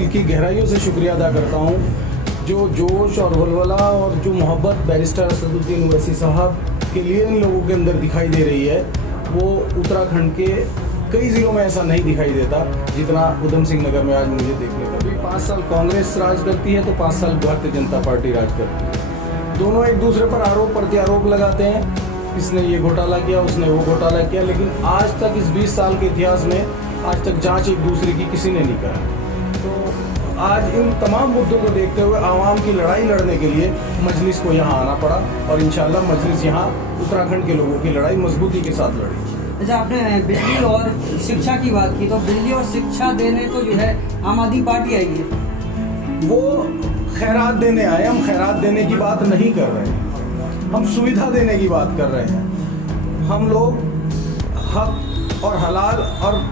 दिल की गहराइयों से शुक्रिया अदा करता हूँ। जो जोश और वलवला और जो मोहब्बत बैरिस्टर असदुद्दीन ओवैसी साहब के लिए इन लोगों के अंदर दिखाई दे रही है, वो उत्तराखंड के कई ज़िलों में ऐसा नहीं दिखाई देता जितना उधम सिंह नगर में आज मुझे देखने को। अभी 5 साल कांग्रेस राज करती है तो 5 साल भारतीय जनता पार्टी राज करती है। दोनों एक दूसरे पर आरोप प्रत्यारोप लगाते हैं, इसने ये घोटाला किया, उसने वो घोटाला किया, लेकिन आज तक इस 20 साल के इतिहास में आज तक जांच एक दूसरे की किसी ने नहीं करा। तो आज इन तमाम मुद्दों को देखते हुए आवाम की लड़ाई लड़ने के लिए मजलिस को यहाँ आना पड़ा और इंशाल्लाह मजलिस यहाँ उत्तराखंड के लोगों की लड़ाई मजबूती के साथ लड़ी। अच्छा, आपने बिजली और शिक्षा की बात की, तो बिजली और शिक्षा देने तो जो है आम आदमी पार्टी आई है। वो खैरात देने आए, हम खैरात देने की बात नहीं कर रहे हैं, हम सुविधा देने की बात कर रहे हैं। हम लोग हक और हलाल और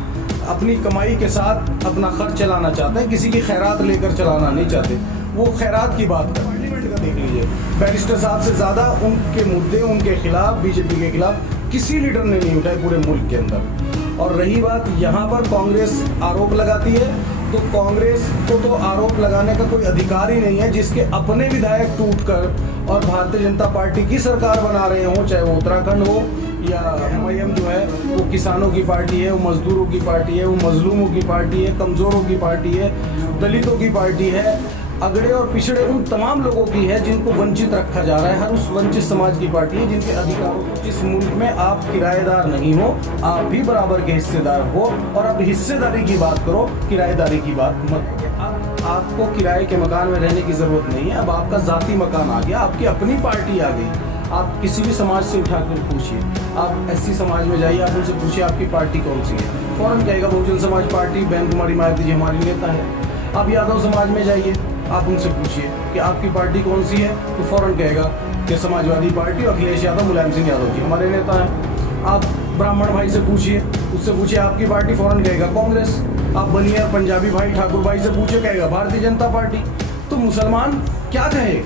अपनी कमाई के साथ अपना खर्च चलाना चाहते हैं, किसी की खैरात लेकर चलाना नहीं चाहते। वो खैरात की बात कर, पार्लियामेंट का देख लीजिए, बैरिस्टर साहब से ज़्यादा उनके मुद्दे उनके खिलाफ, बीजेपी के खिलाफ किसी लीडर ने नहीं उठाए पूरे मुल्क के अंदर। और रही बात यहाँ पर कांग्रेस आरोप लगाती है, तो कांग्रेस को तो आरोप लगाने का कोई अधिकार ही नहीं है। जिसके अपने विधायक टूटकर और भारतीय जनता पार्टी की सरकार बना रहे हों, चाहे वो उत्तराखंड हो या एमआईएम जो है वो किसानों की पार्टी है, वो मजदूरों की पार्टी है, वो मजलूमों की पार्टी है, कमज़ोरों की पार्टी है, दलितों की पार्टी है, अगड़े और पिछड़े उन तमाम लोगों की है जिनको वंचित रखा जा रहा है। हर उस वंचित समाज की पार्टी है जिनके अधिकारों को, जिस मुल्क में आप किराएदार नहीं हो, आप भी बराबर के हिस्सेदार हो। और अब हिस्सेदारी की बात करो, किराएदारी की बात मत करो। अब आपको किराए के मकान में रहने की ज़रूरत नहीं है, अब आपका ज़ाती मकान आ गया, आपकी अपनी पार्टी आ गई। आप किसी भी समाज से उठा कर पूछिए, आप एससी समाज में जाइए, आप उनसे पूछिए आपकी पार्टी कौन सी है, फ़ौरन कहेगा बहुजन समाज पार्टी, बहन कुमारी मायावती जी हमारी नेता है। आप यादव समाज में जाइए, आप उनसे पूछिए कि आपकी पार्टी कौन सी है, तो फ़ौरन कहेगा कि समाजवादी पार्टी, अखिलेश यादव, मुलायम सिंह यादव जी हमारे नेता हैं। आप ब्राह्मण भाई से पूछिए, उससे पूछिए आपकी पार्टी, फ़ौरन कहेगा कांग्रेस। आप बनिया पंजाबी भाई, ठाकुर भाई से पूछिए, कहेगा भारतीय जनता पार्टी। तो मुसलमान क्या कहे?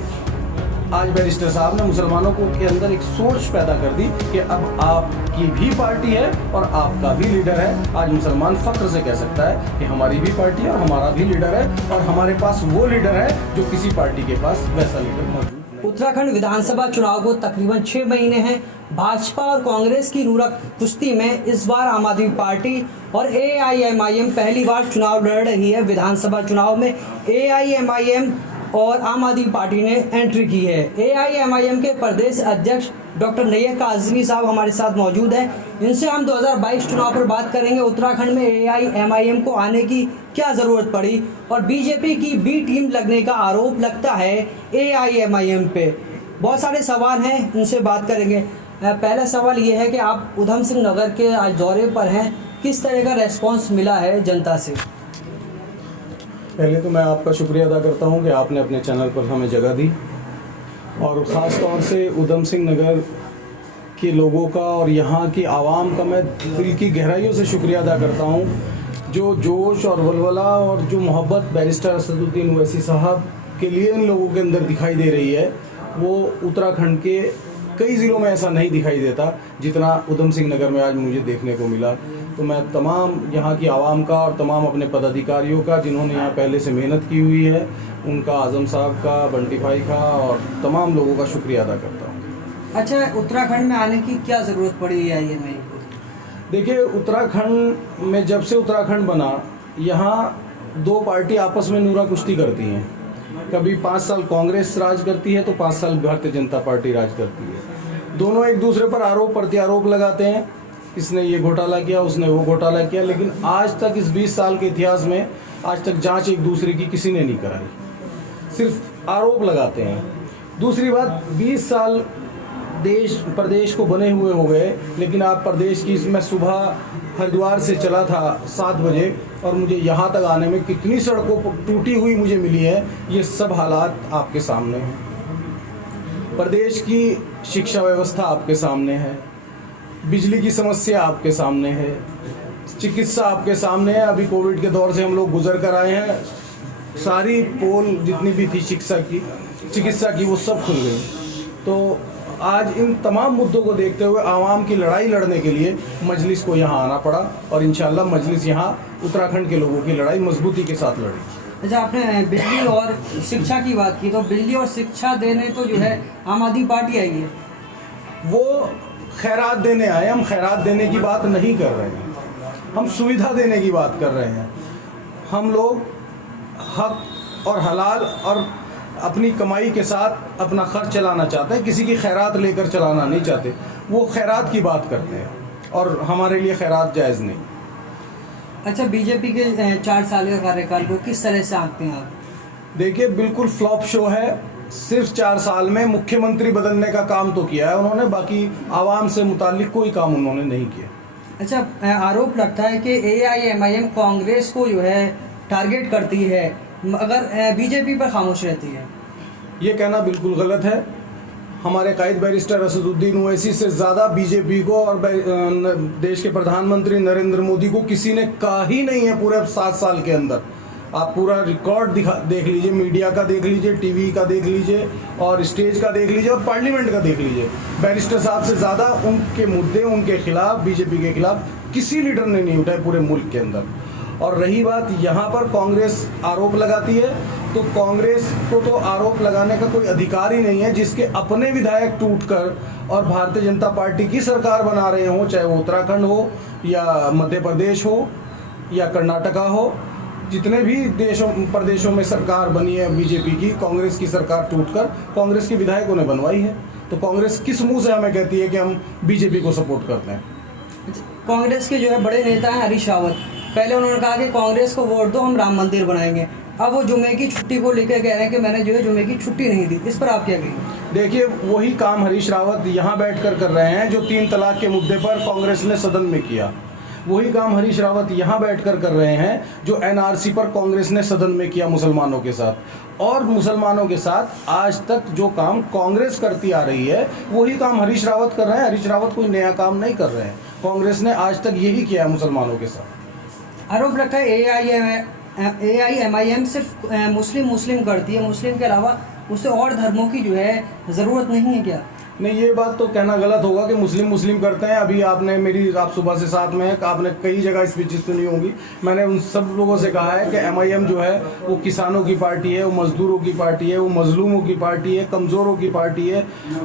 आज बैरिस्टर साहब ने मुसलमानों को के अंदर एक सोच पैदा कर दी कि अब आपकी भी पार्टी है और आपका भी लीडर है। आज मुसलमान फख्र से कह सकता है कि हमारी भी पार्टी है और हमारा भी लीडर है, और हमारे पास वो लीडर है जो किसी पार्टी के पास वैसा लीडर मौजूद नहीं। उत्तराखंड विधानसभा चुनाव को तकरीबन 6 महीने हैं। भाजपा और कांग्रेस की नूरा कुश्ती में इस बार आम आदमी पार्टी और AIMIM पहली बार चुनाव लड़ रही है। विधानसभा चुनाव में AIMIM और आम आदमी पार्टी ने एंट्री की है। AIMIM के प्रदेश अध्यक्ष डॉक्टर नैय्यर काज़मी साहब हमारे साथ मौजूद हैं। इनसे हम 2022 चुनाव पर बात करेंगे। उत्तराखंड में AIMIM को आने की क्या ज़रूरत पड़ी और बीजेपी की बी टीम लगने का आरोप लगता है AIMIM पे। बहुत सारे सवाल हैं, उनसे बात करेंगे। पहला सवाल ये है कि आप उधम सिंह नगर के आज दौरे पर हैं, किस तरह का रेस्पॉन्स मिला है जनता से? पहले तो मैं आपका शुक्रिया अदा करता हूं कि आपने अपने चैनल पर हमें जगह दी, और ख़ास तौर से उधम सिंह नगर के लोगों का और यहाँ की आवाम का मैं दिल की गहराइयों से शुक्रिया अदा करता हूं। जो जोश और वलवला और जो मोहब्बत बैरिस्टर असदुद्दीन ओवैसी साहब के लिए इन लोगों के अंदर दिखाई दे रही है, वो उत्तराखंड के कई ज़िलों में ऐसा नहीं दिखाई देता जितना उधम सिंह नगर में आज मुझे देखने को मिला। तो मैं तमाम यहाँ की आवाम का और तमाम अपने पदाधिकारियों का जिन्होंने यहाँ पहले से मेहनत की हुई है, उनका, आज़म साहब का, बंटी भाई का और तमाम लोगों का शुक्रिया अदा करता हूँ। अच्छा, उत्तराखंड में आने की क्या ज़रूरत पड़ी AIMIM को? देखिए, उत्तराखंड में जब से उत्तराखंड बना, यहाँ दो पार्टी आपस में नूरा कुश्ती करती हैं। कभी 5 साल कांग्रेस राज करती है तो 5 साल भारतीय जनता पार्टी राज करती है। दोनों एक दूसरे पर आरोप प्रत्यारोप लगाते हैं, इसने ये घोटाला किया, उसने वो घोटाला किया, लेकिन आज तक इस 20 साल के इतिहास में आज तक जांच एक दूसरे की किसी ने नहीं कराई, सिर्फ आरोप लगाते हैं। दूसरी बात, 20 साल देश प्रदेश को बने हुए हो गए, लेकिन आप प्रदेश की, मैं सुबह हरिद्वार से चला था 7 बजे और मुझे यहाँ तक आने में कितनी सड़कों टूटी हुई मुझे मिली है, ये सब हालात आपके सामने हैं। प्रदेश की शिक्षा व्यवस्था आपके सामने है, बिजली की समस्या आपके सामने है, चिकित्सा आपके सामने है। अभी कोविड के दौर से हम लोग गुजर कर आए हैं, सारी पोल जितनी भी थी चिकित्सा की वो सब खुल गई। तो आज इन तमाम मुद्दों को देखते हुए आवाम की लड़ाई लड़ने के लिए मजलिस को यहाँ आना पड़ा और इंशाल्लाह मजलिस यहाँ उत्तराखंड के लोगों की लड़ाई मजबूती के साथ लड़ी। अच्छा, आपने बिजली और शिक्षा की बात की, तो बिजली और शिक्षा देने तो जो है आम आदमी पार्टी आई है। वो खैरात देने आए, हम खैरात देने की बात नहीं कर रहे हैं, हम सुविधा देने की बात कर रहे हैं। हम लोग हक और हलाल और अपनी कमाई के साथ अपना खर्च चलाना चाहते हैं, किसी की खैरात लेकर चलाना नहीं चाहते। वो खैरात की बात करते हैं और हमारे लिए खैरात जायज़ नहीं। अच्छा, बीजेपी के 4 साल के कार्यकाल को किस तरह से आंकते हैं आप? देखिए, बिल्कुल फ्लॉप शो है। सिर्फ 4 साल में मुख्यमंत्री बदलने का काम तो किया है उन्होंने, बाकी आवाम से मुताल्लिक कोई काम उन्होंने नहीं किया। अच्छा, आरोप लगता है कि AIMIM कांग्रेस को जो है टारगेट करती है, मगर बीजेपी पर खामोश रहती है। ये कहना बिल्कुल गलत है। हमारे कायद बैरिस्टर असदुद्दीन ओवैसी से ज़्यादा बीजेपी को और देश के प्रधानमंत्री नरेंद्र मोदी को किसी ने कहा ही नहीं है पूरे 7 साल के अंदर। आप पूरा रिकॉर्ड देख लीजिए, मीडिया का देख लीजिए, टीवी का देख लीजिए और स्टेज का देख लीजिए और पार्लियामेंट का देख लीजिए। बैरिस्टर साहब से ज़्यादा उनके मुद्दे, उनके खिलाफ, बीजेपी के खिलाफ किसी लीडर ने नहीं उठाए पूरे मुल्क के अंदर। और रही बात यहाँ पर कांग्रेस आरोप लगाती है, तो कांग्रेस को तो आरोप लगाने का कोई अधिकार ही नहीं है। जिसके अपने विधायक टूटकर और भारतीय जनता पार्टी की सरकार बना रहे हों, चाहे वो उत्तराखंड हो या मध्य प्रदेश हो या कर्नाटका हो, जितने भी प्रदेशों में सरकार बनी है बीजेपी की, कांग्रेस की सरकार टूटकर कांग्रेस के विधायकों ने बनवाई है। तो कांग्रेस किस मुंह से हमें कहती है कि हम बीजेपी को सपोर्ट करते हैं? कांग्रेस के जो है बड़े नेता हैं हरीश रावत, पहले उन्होंने कहा कि कांग्रेस को वोट दो, हम राम मंदिर बनाएंगे। अब वो जुमे की छुट्टी को लेकर कह रहे हैं कि मैंने जो है जुमे की छुट्टी नहीं दी। इस पर आप क्या कहेंगे? देखिए, वही काम हरीश रावत यहाँ बैठकर कर रहे हैं जो 3 तलाक के मुद्दे पर कांग्रेस ने सदन में किया। वही काम हरीश रावत यहाँ बैठकर कर रहे हैं जो NRC पर कांग्रेस ने सदन में किया मुसलमानों के साथ। और मुसलमानों के साथ आज तक जो काम कांग्रेस करती आ रही है, वही काम हरीश रावत कर रहे हैं। हरीश रावत कोई नया काम नहीं कर रहे हैं, कांग्रेस ने आज तक यही किया है मुसलमानों के साथ। आरोप लगता है AIMIM सिर्फ मुस्लिम करती है, मुस्लिम के अलावा उसे और धर्मों की जो है ज़रूरत नहीं है क्या? नहीं, ये बात तो कहना गलत होगा कि मुस्लिम करते हैं। अभी आप सुबह से साथ में हैं, आपने कई जगह स्पीचेस सुनी होंगी। मैंने उन सब लोगों से कहा है कि MIM जो है वो किसानों की पार्टी है, वो मजदूरों की पार्टी है, वो मजलूमों की पार्टी है, कमज़ोरों की पार्टी है,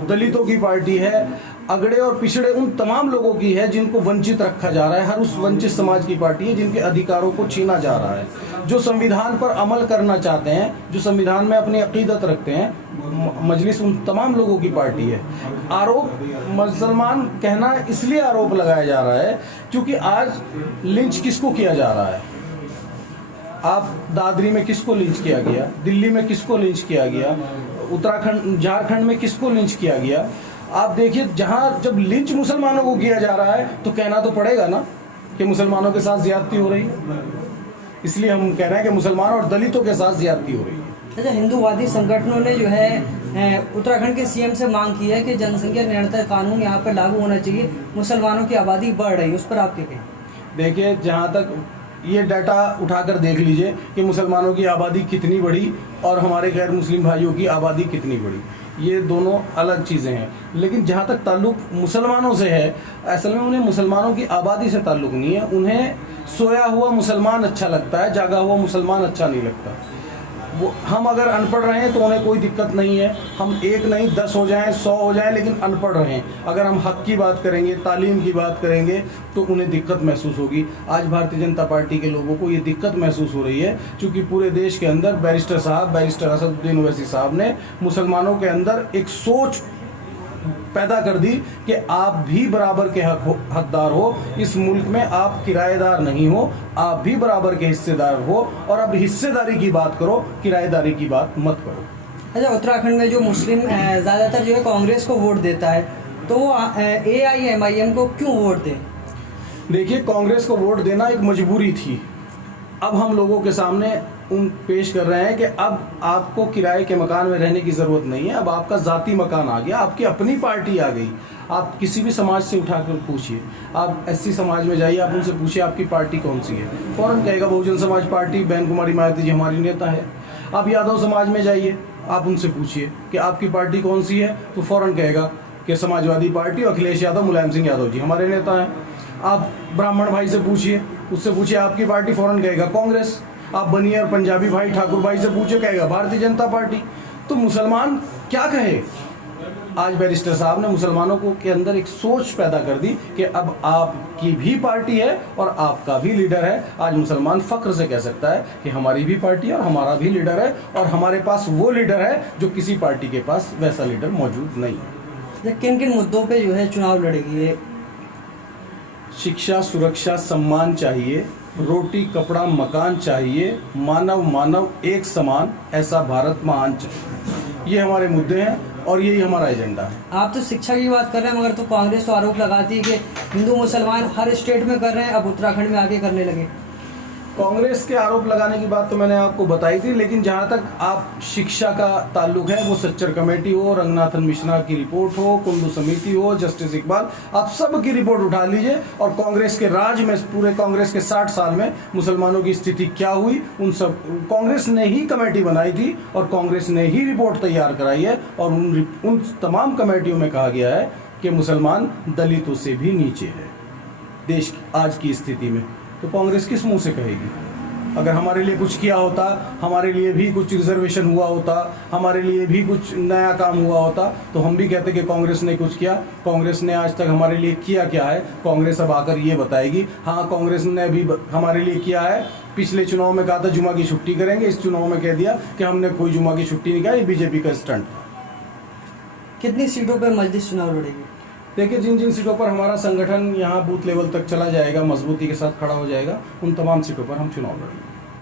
दलितों की पार्टी है, अगड़े और पिछड़े उन तमाम लोगों की है जिनको वंचित रखा जा रहा है। हर उस वंचित समाज की पार्टी है जिनके अधिकारों को छीना जा रहा है, जो संविधान पर अमल करना चाहते हैं, जो संविधान में अपनी अकीदत रखते हैं। मजलिस उन तमाम लोगों की पार्टी है। आरोप मुसलमान कहना इसलिए आरोप लगाया जा रहा है क्योंकि आज लिंच किसको किया जा रहा है? आप दादरी में किसको लिंच किया गया, दिल्ली में किसको लिंच किया गया, उत्तराखंड झारखंड में किसको लिंच किया गया? आप देखिए, जहां जब लिंच मुसलमानों को किया जा रहा है तो कहना तो पड़ेगा ना कि मुसलमानों के साथ ज्यादती हो रही है। इसलिए हम कह रहे हैं कि मुसलमान और दलितों के साथ ज्यादती हो रही है। अच्छा, हिंदूवादी संगठनों ने जो है उत्तराखंड के CM से मांग की है कि जनसंख्या नियंत्रण कानून यहाँ पर लागू होना चाहिए, मुसलमानों की आबादी बढ़ रही है, उस पर आप क्या कहें? देखिए, जहाँ तक ये डाटा उठाकर देख लीजिए कि मुसलमानों की आबादी कितनी बढ़ी और हमारे गैर मुस्लिम भाइयों की आबादी कितनी बढ़ी। ये दोनों अलग चीज़ें हैं। लेकिन जहाँ तक ताल्लुक़ मुसलमानों से है, असल में उन्हें मुसलमानों की आबादी से ताल्लुक़ नहीं है। उन्हें सोया हुआ मुसलमान अच्छा लगता है, जागा हुआ मुसलमान अच्छा नहीं लगता। वो हम अगर अनपढ़ रहें तो उन्हें कोई दिक्कत नहीं है। हम 1 नहीं 10 हो जाएं, 100 हो जाएं, लेकिन अनपढ़ रहें। अगर हम हक की बात करेंगे, तालीम की बात करेंगे तो उन्हें दिक्कत महसूस होगी। आज भारतीय जनता पार्टी के लोगों को ये दिक्कत महसूस हो रही है क्योंकि पूरे देश के अंदर बैरिस्टर असदुद्दीन ओवैसी साहब ने मुसलमानों के अंदर एक सोच पैदा कर दी कि आप भी बराबर के हकदार हो। इस मुल्क में आप किराएदार नहीं हो, आप भी बराबर के हिस्सेदार हो। और अब हिस्सेदारी की बात करो, किराएदारी की बात मत करो। अच्छा, उत्तराखंड में जो मुस्लिम ज़्यादातर जो है कांग्रेस को वोट देता है, तो AIMIM को क्यों वोट दें? देखिए, कांग्रेस को वोट देना एक मजबूरी थी। अब हम लोगों के सामने पेश कर रहे हैं कि अब आपको किराए के मकान में रहने की ज़रूरत नहीं है, अब आपका ज़ाती मकान आ गया, आपकी अपनी पार्टी आ गई। आप किसी भी समाज से उठाकर पूछिए, आप SC समाज में जाइए, आप उनसे पूछिए आपकी पार्टी कौन सी है, फ़ौरन कहेगा बहुजन समाज पार्टी, बहन कुमारी मायावती जी हमारी नेता है। आप यादव समाज में जाइए, आप उनसे पूछिए कि आपकी पार्टी कौन सी है, तो फ़ौरन कहेगा कि समाजवादी पार्टी, अखिलेश यादव, मुलायम सिंह यादव जी हमारे नेता हैं। आप ब्राह्मण भाई से पूछिए, उससे पूछिए आपकी पार्टी, फ़ौरन कहेगा कांग्रेस। आप बनिए और पंजाबी भाई ठाकुर भाई से पूछे, कहेगा भारतीय जनता पार्टी। तो मुसलमान क्या कहे। आज बैरिस्टर साहब ने मुसलमानों को के अंदर एक सोच पैदा कर दी कि अब आपकी भी पार्टी है और आपका भी लीडर है। आज मुसलमान फख्र से कह सकता है कि हमारी भी पार्टी है और हमारा भी लीडर है, और हमारे पास वो लीडर है जो किसी पार्टी के पास वैसा लीडर मौजूद नहीं है। किन किन मुद्दों पे जो है चुनाव लड़ेगी ये? शिक्षा, सुरक्षा, सम्मान चाहिए, रोटी कपड़ा मकान चाहिए, मानव मानव एक समान, ऐसा भारत महान चाहिए। ये हमारे मुद्दे हैं और यही हमारा एजेंडा है। आप तो शिक्षा की बात कर रहे हैं, मगर तो कांग्रेस तो आरोप लगाती है कि हिंदू मुसलमान हर स्टेट में कर रहे हैं, अब उत्तराखंड में आके करने लगे। कांग्रेस के आरोप लगाने की बात तो मैंने आपको बताई थी, लेकिन जहां तक आप शिक्षा का ताल्लुक है, वो सच्चर कमेटी हो, रंगनाथन मिश्रा की रिपोर्ट हो, कुंडू समिति हो, जस्टिस इकबाल, आप सब की रिपोर्ट उठा लीजिए और कांग्रेस के राज में, पूरे कांग्रेस के 60 साल में मुसलमानों की स्थिति क्या हुई, उन सब कांग्रेस ने ही कमेटी बनाई थी और कांग्रेस ने ही रिपोर्ट तैयार कराई है। और उन तमाम कमेटियों में कहा गया है कि मुसलमान दलितों से भी नीचे है देश की आज की स्थिति में। तो कांग्रेस किस मुंह से कहेगी? अगर हमारे लिए कुछ किया होता, हमारे लिए भी कुछ रिजर्वेशन हुआ होता, हमारे लिए भी कुछ नया काम हुआ होता, तो हम भी कहते कि कांग्रेस ने कुछ किया। कांग्रेस ने आज तक हमारे लिए किया क्या है, कांग्रेस अब आकर ये बताएगी। हाँ, कांग्रेस ने भी हमारे लिए किया है। पिछले चुनाव में कहा था जुमा की छुट्टी करेंगे, इस चुनाव में कह दिया कि हमने कोई जुमा की छुट्टी नहीं कहा, ये बीजेपी का स्टंट था। कितनी सीटों पर मजलिस चुनाव लड़ेगी? देखिए, जिन जिन सीटों पर हमारा संगठन यहाँ बूथ लेवल तक चला जाएगा, मजबूती के साथ खड़ा हो जाएगा, उन तमाम सीटों पर हम चुनाव लड़ेंगे।